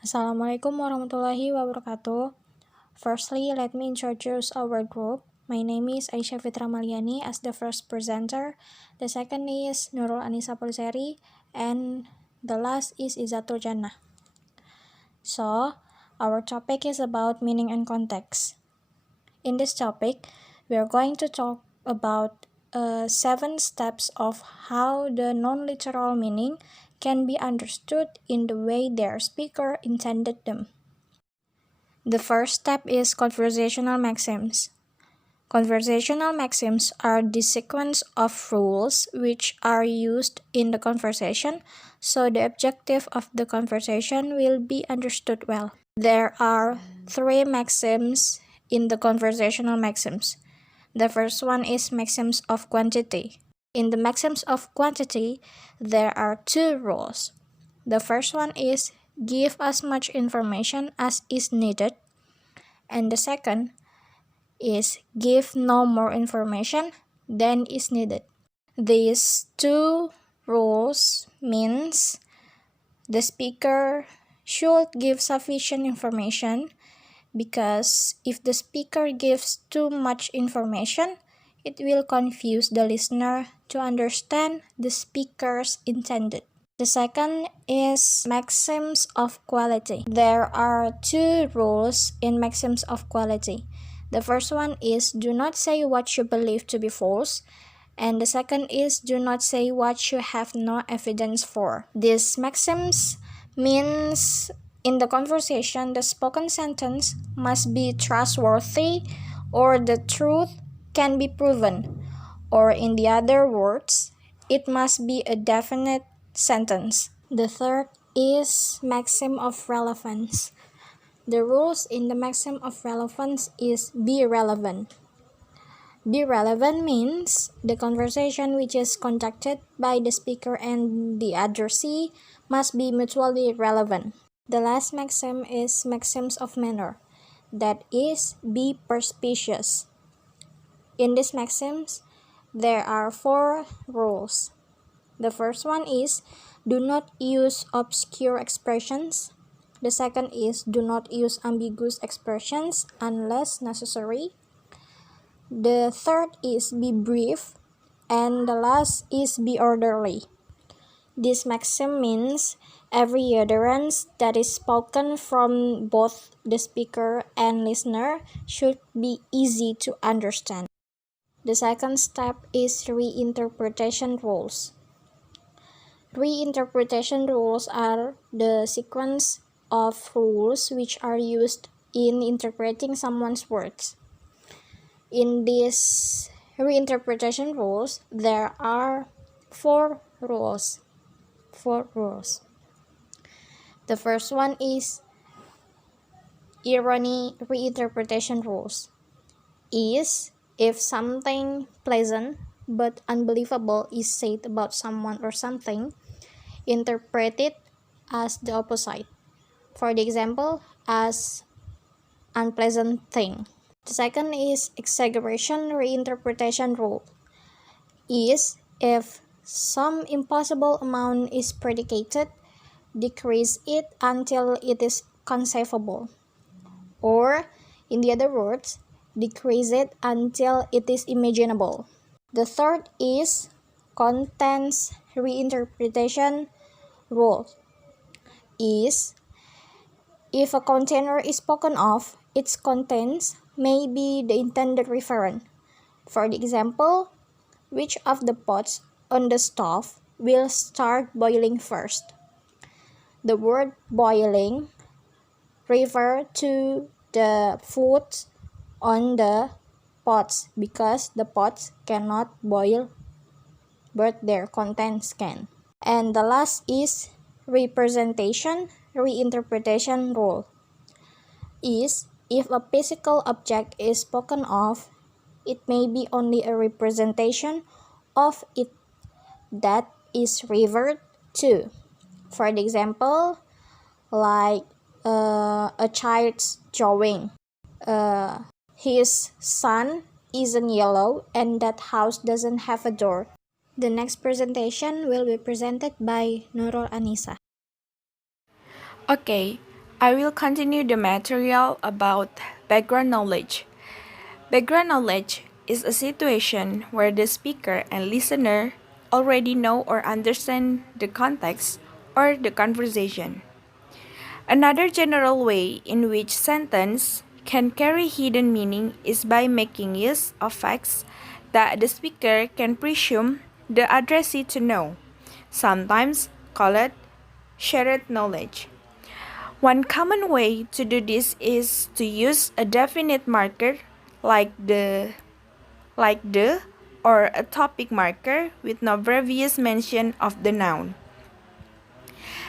Assalamualaikum warahmatullahi wabarakatuh. Firstly, let me introduce our group. My name is Aisyah Fitra Maliani as the first presenter. The second is Nurul Anissa Poliseri, and the last is Izzatul Jannah. So, our topic is about meaning and context. In this topic, we are going to talk about 7 steps of how the non-literal meaning can be understood in the way their speaker intended them. The first step is conversational maxims. Conversational maxims are the sequence of rules which are used in the conversation, so the objective of the conversation will be understood well. There are 3 maxims in the conversational maxims. The first one is maxims of quantity. In the maxims of quantity, there are 2 rules. The first one is give as much information as is needed, and the second is give no more information than is needed. These 2 rules means the speaker should give sufficient information, because if the speaker gives too much information, it will confuse the listener to understand the speaker's intended. The second is maxims of quality. There are 2 rules in maxims of quality. The first one is do not say what you believe to be false, and the second is do not say what you have no evidence for. These maxims means in the conversation, the spoken sentence must be trustworthy or the truth can be proven, or in the other words, it must be a definite sentence. The third is maxim of relevance. The rules in the maxim of relevance is be relevant. Be relevant means the conversation which is conducted by the speaker and the addressee must be mutually relevant. The last maxim is maxims of manner, that is, be perspicuous. In these maxims, there are 4 rules. The first one is do not use obscure expressions. The second is do not use ambiguous expressions unless necessary. The third is be brief, and the last is be orderly. This maxim means every utterance that is spoken from both the speaker and listener should be easy to understand. The second step is reinterpretation rules. Reinterpretation rules are the sequence of rules which are used in interpreting someone's words. In these reinterpretation rules, there are 4 rules. The first one is irony reinterpretation rules. Is if something pleasant but unbelievable is said about someone or something, interpret it as the opposite. For the example, as unpleasant thing. The second is exaggeration reinterpretation rule. Is if some impossible amount is predicated, decrease it until it is conceivable. Or, in the other words, decrease it until it is imaginable. The third is contents reinterpretation rule. Is if a container is spoken of, its contents may be the intended referent. For the example, which of the pots on the stove will start boiling first? The word boiling refers to the food on the pots because the pots cannot boil, but their contents can. And the last is representation reinterpretation rule. Is if a physical object is spoken of, it may be only a representation of it that is referred to. For the example, like a child's drawing. His sun isn't yellow and that house doesn't have a door. The next presentation will be presented by Nurul Anissa. Okay, I will continue the material about background knowledge. Background knowledge is a situation where the speaker and listener already know or understand the context or the conversation. Another general way in which sentence can carry hidden meaning is by making use of facts that the speaker can presume the addressee to know, sometimes called shared knowledge. One common way to do this is to use a definite marker like the or a topic marker with no previous mention of the noun.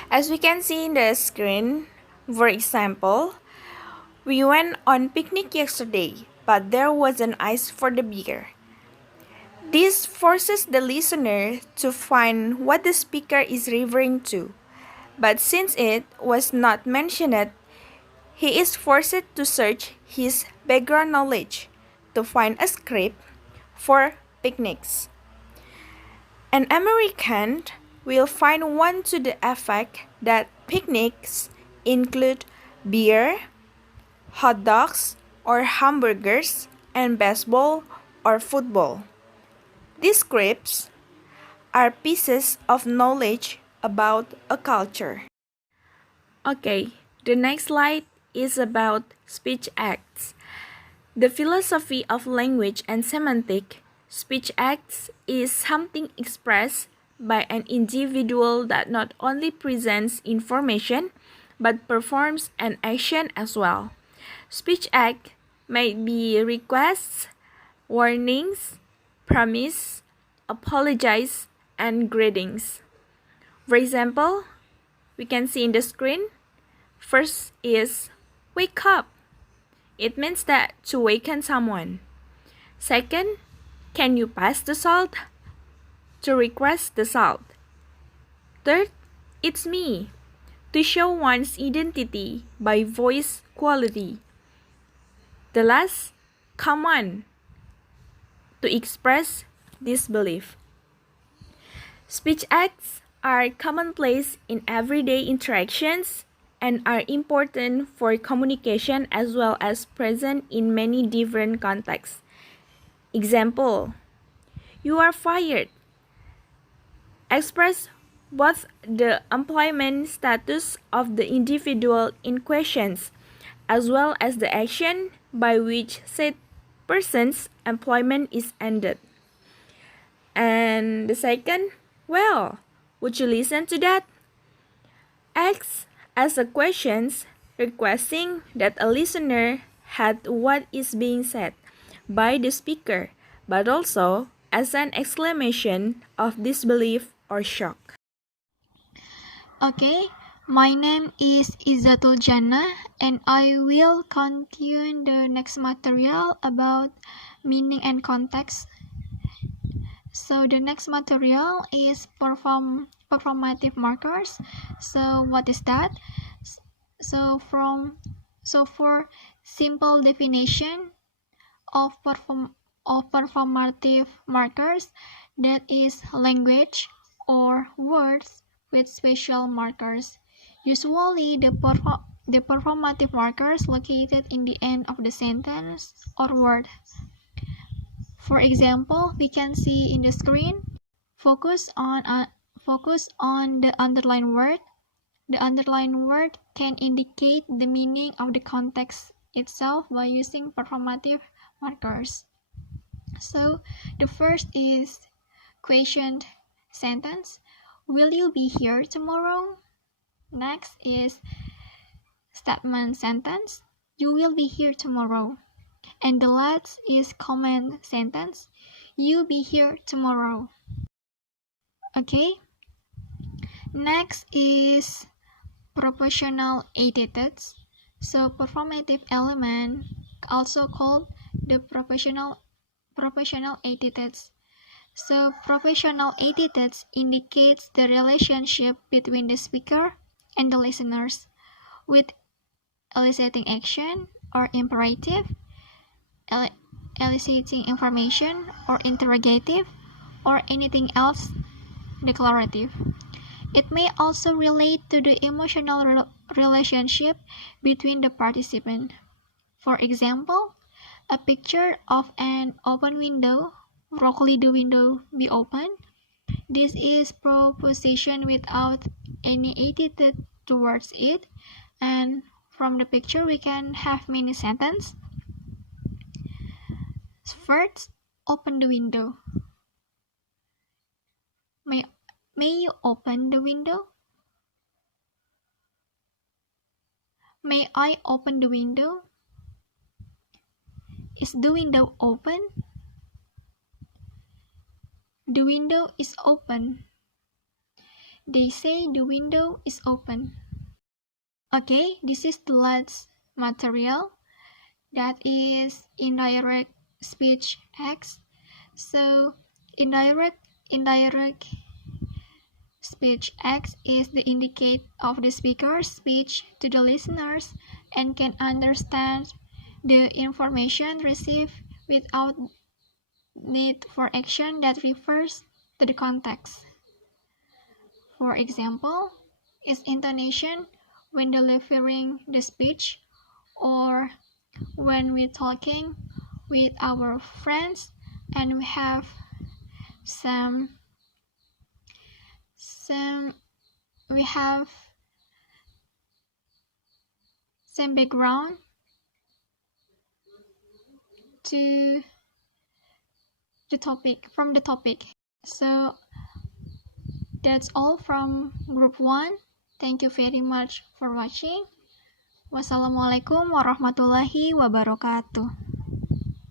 As we can see in the screen, for example, we went on picnic yesterday, but there wasn't ice for the beer. This forces the listener to find what the speaker is referring to. But since it was not mentioned, he is forced to search his background knowledge to find a script for picnics. An American will find one to the effect that picnics include beer, hot dogs or hamburgers, and baseball or football. These scripts are pieces of knowledge about a culture. Okay, the next slide is about speech acts. The philosophy of language and semantic, speech acts is something expressed by an individual that not only presents information but performs an action as well. Speech act may be requests, warnings, promise, apologize, and greetings. For example, we can see in the screen, first is wake up. It means that to waken someone. Second, can you pass the salt? To request the salt. Third, it's me. To show one's identity by voice quality. The last, come on. To express disbelief. Speech acts are commonplace in everyday interactions and are important for communication as well as present in many different contexts. Example, you are fired. Express both the employment status of the individual in questions as well as the action by which said person's employment is ended. And the second, well, would you listen to that? Acts as a questions requesting that a listener had what is being said by the speaker, but also as an exclamation of disbelief or shock. Okay, my name is Izzatul Jannah and I will continue the next material about meaning and context. So the next material is performative markers. So what is that? So for simple definition of performative markers, that is language or words with special markers. Usually the performative markers located in the end of the sentence or word. For example, we can see in the screen, focus on the underlined word. The underlined word can indicate the meaning of the context itself by using performative markers. So the first is question sentence. Will you be here tomorrow? Next is statement sentence. You will be here tomorrow. And the last is comment sentence. You be here tomorrow. Okay. Next is proportional attitudes. So performative element, also called the proportional attitudes. So proportional attitudes indicates the relationship between the speaker and the listeners, with eliciting action or imperative, eliciting information or interrogative, or anything else declarative. It may also relate to the emotional relationship between the participants. For example, a picture of an open window, broccoli the window be open. This is proposition without any attitude towards it, and from the picture we can have many sentences. First, open the window. May you open the window? May I open the window? Is the window open? The window is open. They say the window is open. Okay, this is the last material, that is indirect speech acts. So indirect speech acts is the indicate of the speaker's speech to the listeners and can understand the information received without need for action that refers to the context. For example, is intonation when delivering the speech, or when we're talking with our friends and we have some background to the topic, from the topic. So that's all from group 1. Thank you very much for watching. Wassalamualaikum warahmatullahi wabarakatuh.